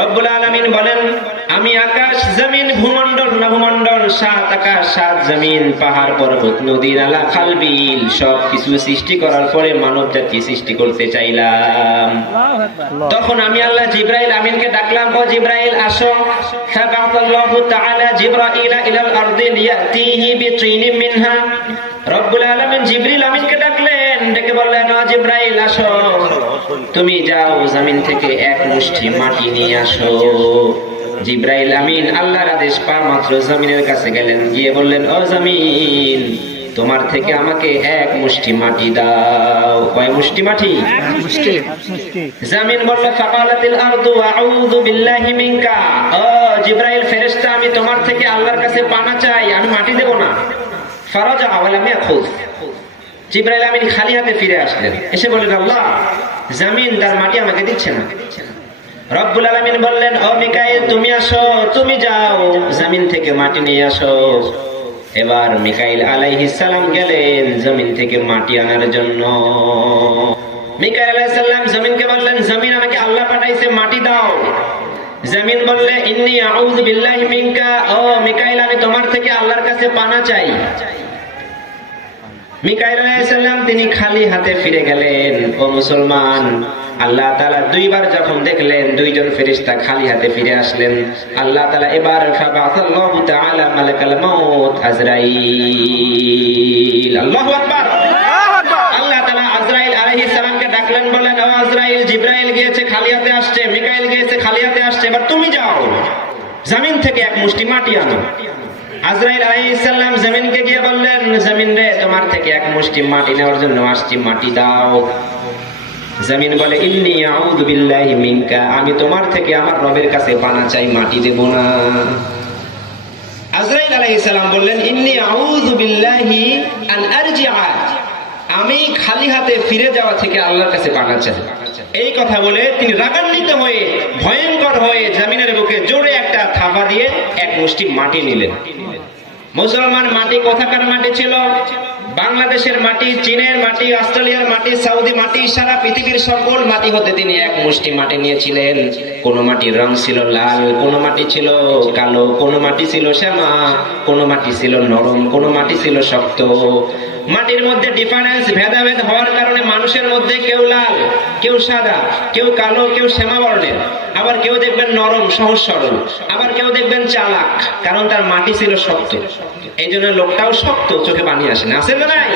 রব্বুল আলামিন বলেন, আমি আকাশ জমিন ভূমণ্ডল না ভূমণ্ডল, সাত আকাশ সাত জমিন পাহাড় পর্বত নদী নালা খাল বিল সবকিছু সৃষ্টি করার পরে মানব জাতি সৃষ্টি করতে চাইলাম। তখন আমি আল্লাহ জিবরাইল আমিনকে ডাকলাম, ও জিবরাইল আসো। ফাবাতাল্লাহু তাআলা জিবরাইলা ইলাল আরদি লিয়াতিহি বিতিনিম মিনহা। রব্বুল আলামিন জিবরিল আমিনকে ডাকলেন, ডেকে বললেন, ও জিবরাইল আসো, তুমি যাও জমিন থেকে এক মুষ্টি মাটি নিয়ে আসো। জিবরাইল আমিন আল্লাহর আদেশ পাওয়া মাত্র জমিনের কাছে গেলেন, গিয়ে বললেন, ও জমিন, তোমার থেকে আমাকে এক মুষ্টি মাটি দাও। কয় মুষ্টি মাটি? জমিন বলল, ফাকালাতিল আরদু আউযু বিল্লাহি মিনকা। ও জিবরাইল ফেরেশতা, আমি তোমার থেকে আল্লাহর কাছে পানা চাই, আমি মাটি দেব না। ফারাজা ওয়ালাম ইয়াখুয। জিবরাইল আমিন খালি হাতে ফিরে আসলেন, এসে বললেন, আল্লাহ, জমিন তার মাটি আমাকে দিচ্ছে না। রব্বুল আলামিন বললেন, ও মিকাইল, তুমি আসো, তুমি যাও জমিন থেকে মাটি নিয়ে আসো। এবার মিকাইল আলাইহিস সালাম গেলেন জমিন থেকে মাটি আনার জন্য। মিকাইল আলাইহিস সালাম জমিনকে বললেন, জমিন, আমাকে আল্লাহ পাঠাইছে, মাটি দাও। জমিন বললে, ইন্নী আউযু বিল্লাহি মিনকা। ও মিকাইল, আমি তোমার থেকে আল্লাহর কাছে পানা চাই। মিকাইল আলাইহিস সালাম তিনি খালি হাতে ফিরে গেলেন। ও মুসলমান, আল্লাহ তাআলা দুইবার যখন দেখলেন দুইজন ফেরেশতা খালি হাতে ফিরে আসলেন, আল্লাহ তাআলা এবার ফাবাসাল্লাহু তাআলা মালাকাল মাউত আজরাইল। আল্লাহু আকবার। আল্লাহ তাআলা আজরাইল আলাইহিস সালামকে ডাকলেন, বলেন, ও আজরাইল, জিবরাইল গিয়েছে খালি হাতে আসছে, মিকাইল গিয়েছে খালি হাতে আসছে, এবার তুমি যাও জমিন থেকে এক মুষ্টি মাটি আনো। আজরাইল আলাইহিস সালাম জমিনকে গিয়ে বললেন, জমিন রে, তোমার থেকে এক মুষ্টি মাটি নেওয়ার জন্য আসছি, মাটি দাও। জমিন বলে, ইন্নী আউযু বিল্লাহি মিনকা, আমি তোমার থেকে আমার রবের কাছে পানা চাই, মাটি দেব না। আজরাইল আলাইহিস সালাম বললেন, ইন্নী আউযু বিল্লাহি আন আরজিআ, আমি খালি হাতে ফিরে যাওয়া থেকে আল্লাহর কাছে পানা চাই। এই কথা বলে তিনি রাগান্বিত হয়ে ভয়ঙ্কর হয়ে জমিনের বুকে জোরে একটা থাবা দিয়ে এক মুষ্টি মাটি নিলেন। মুসলমান, মাটি কোথাকার মাটি ছিল? বাংলাদেশের মাটি, চীনের মাটি, অস্ট্রেলিয়ার মাটি, সৌদি মাটি, সারা পৃথিবীর সকল মাটি হতে তিনি এক মুষ্টি মাটি নিয়েছিলেন। কোন মাটির রং ছিল লাল, কোন মাটি ছিল কালো, কোন মাটি ছিল শ্যামা, কোন মাটি ছিল নরম, কোন মাটি ছিল শক্ত। মাটির মধ্যে ডিফারেন্স, ভেদাভেদ হওয়ার কারণে মানুষের মধ্যে কেউ লাল, কেউ সাদা, কেউ কালো, কেউ শ্যামা বর্ণের, আবার কেউ দেখবেন নরম সহজ সরল, আবার কেউ দেখবেন চালাক, কারণ তার মাটি ছিল শক্ত। এই জন্য লোকটাও শক্ত, চোখে পানি আসে না, আছে না নাই?